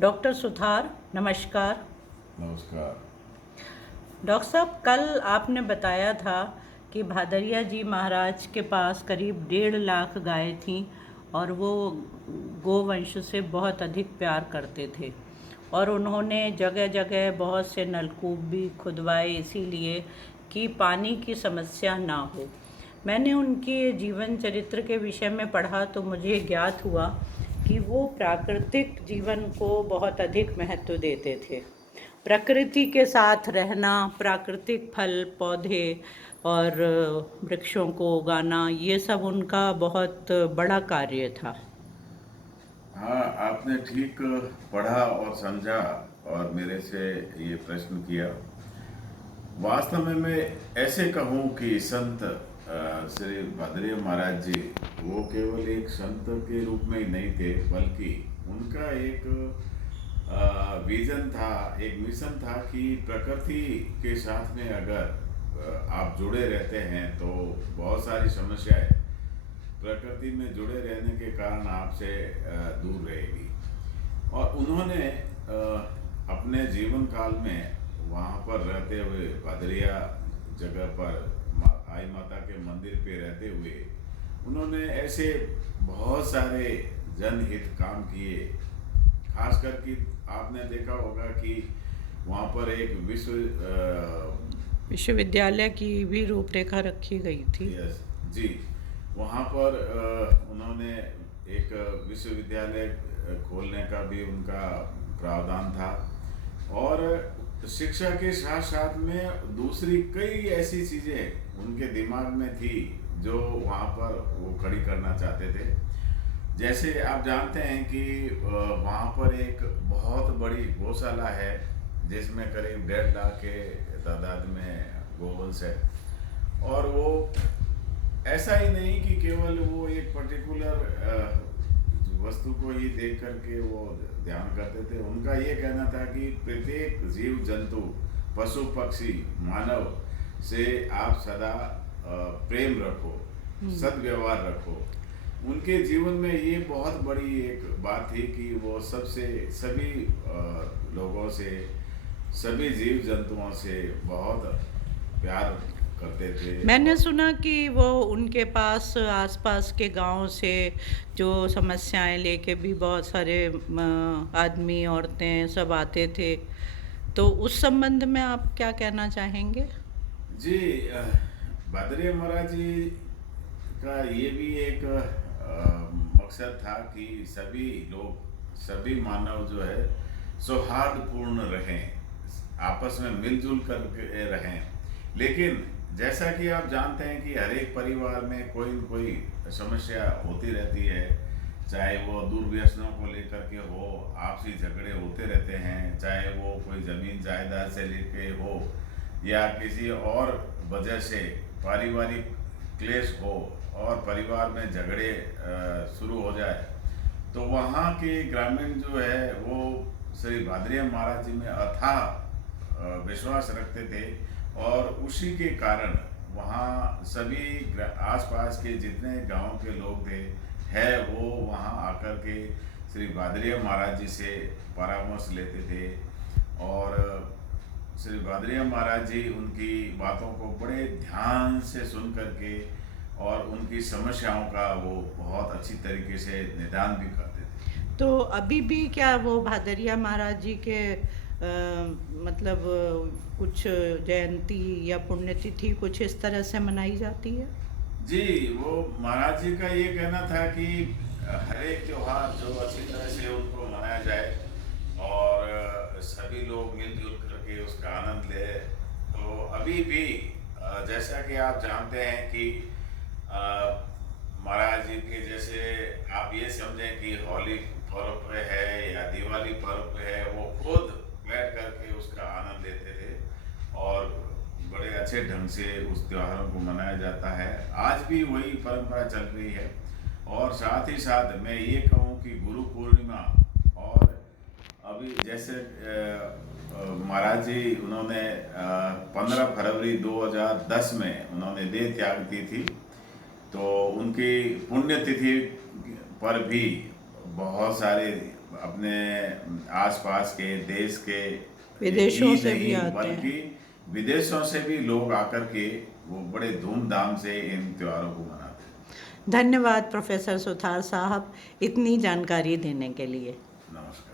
Doctor Suthar, नमस्कार। नमस्कार। Doctor साहब, कल आपने बताया था कि भादरिया जी महाराज के पास करीब 1.5 लाख गायें थीं और वो गोवंश से बहुत अधिक प्यार करते थे और उन्होंने जगह जगह बहुत से नलकूप भी खुदवाए इसीलिए कि पानी की समस्या ना हो। मैंने उनके जीवन चरित्र के विषय में पढ़ा तो मुझे ज्ञात हुआ कि वो प्राकृतिक जीवन को बहुत अधिक महत्व देते थे। प्रकृति के साथ रहना, प्राकृतिक फल पौधे और वृक्षों को उगाना, ये सब उनका बहुत बड़ा कार्य था। हाँ, आपने ठीक पढ़ा और समझा और मेरे से ये प्रश्न किया। वास्तव में मैं ऐसे कहूँ कि संत श्री भद्रिया महाराज जी वो केवल एक संत के रूप में ही नहीं थे, बल्कि उनका एक विजन था, एक मिशन था कि प्रकृति के साथ में अगर आप जुड़े रहते हैं तो बहुत सारी समस्याएं प्रकृति में जुड़े रहने के कारण आपसे दूर रहेगी। और उन्होंने अपने जीवन काल में वहाँ पर रहते हुए भदरिया जगह पर आई माता के मंदिर पे रहते हुए उन्होंने ऐसे बहुत सारे जनहित काम किए। खास करके आपने देखा होगा कि वहाँ पर एक विश्वविद्यालय की भी रूपरेखा रखी गई थी। यस जी, वहाँ पर उन्होंने एक विश्वविद्यालय खोलने का भी उनका प्रावधान था और शिक्षा के साथ साथ में दूसरी कई ऐसी चीज़ें उनके दिमाग में थी जो वहाँ पर वो खड़ी करना चाहते थे। जैसे आप जानते हैं कि वहाँ पर एक बहुत बड़ी गौशाला है जिसमें करीब 1.5 लाख के तादाद में गोवंश है। और वो ऐसा ही नहीं कि केवल वो एक पर्टिकुलर वस्तु को ही देख करके वो ध्यान करते थे। उनका ये कहना था कि प्रत्येक जीव जंतु, पशु पक्षी, मानव से आप सदा प्रेम रखो, सद्व्यवहार रखो। उनके जीवन में ये बहुत बड़ी एक बात थी कि वो सभी लोगों से, सभी जीव जंतुओं से बहुत प्यार करते थे। मैंने और सुना कि वो उनके पास आसपास के गांव से जो समस्याएं लेके भी बहुत सारे आदमी, औरतें सब आते थे। तो उस संबंध में आप क्या कहना चाहेंगे? जी, भद्रिया महाराज जी का ये भी एक मकसद था कि सभी लोग, सभी मानव जो है सौहार्दपूर्ण रहें, आपस में मिलजुल कर के रहें। लेकिन जैसा कि आप जानते हैं कि हर एक परिवार में कोई न कोई समस्या होती रहती है, चाहे वो दूरव्यसनों को लेकर के हो, आपसी झगड़े होते रहते हैं, चाहे वो कोई ज़मीन जायदाद से लेके हो या किसी और वजह से पारिवारिक क्लेश हो और परिवार में झगड़े शुरू हो जाए। तो वहाँ के ग्रामीण जो है वो श्री भादरिया महाराज जी में अथाह विश्वास रखते थे और उसी के कारण वहाँ सभी आसपास के जितने गांव के लोग थे है वो वहाँ आकर के श्री भादरिया महाराज जी से परामर्श लेते थे। और श्री भादरिया महाराज जी उनकी बातों को बड़े ध्यान से सुन करके और उनकी समस्याओं का वो बहुत अच्छी तरीके से निदान भी करते थे। तो अभी भी क्या वो भादरिया महाराज जी के मतलब कुछ जयंती या पुण्यतिथि कुछ इस तरह से मनाई जाती है? जी, वो महाराज जी का ये कहना था कि हर एक त्योहार जो अच्छी तरह से उनको मनाया जाए और सभी लोग मिलजुल करके उसका आनंद ले। तो अभी भी जैसा कि आप जानते हैं कि महाराज जी के जैसे आप ये समझें कि होली पर्व पे है या दिवाली पर्व पे है, वो खुद बैठ करके उसका आनंद लेते थे और बड़े अच्छे ढंग से उस त्योहारों को मनाया जाता है। आज भी वही परंपरा चल रही है। और साथ ही साथ मैं ये कहूँ कि गुरु पूर्णिमा और अभी जैसे महाराज जी उन्होंने 15 फरवरी 2010 में उन्होंने देह त्याग दी थी। तो उनकी पुण्यतिथि पर भी बहुत सारे अपने आसपास के देश के विदेशों ही से भी नहीं, आते हैं। बल्कि विदेशों से भी लोग आकर के वो बड़े धूमधाम से इन त्योहारों को मनाते हैं। धन्यवाद प्रोफेसर सुथार साहब इतनी जानकारी देने के लिए। नमस्कार।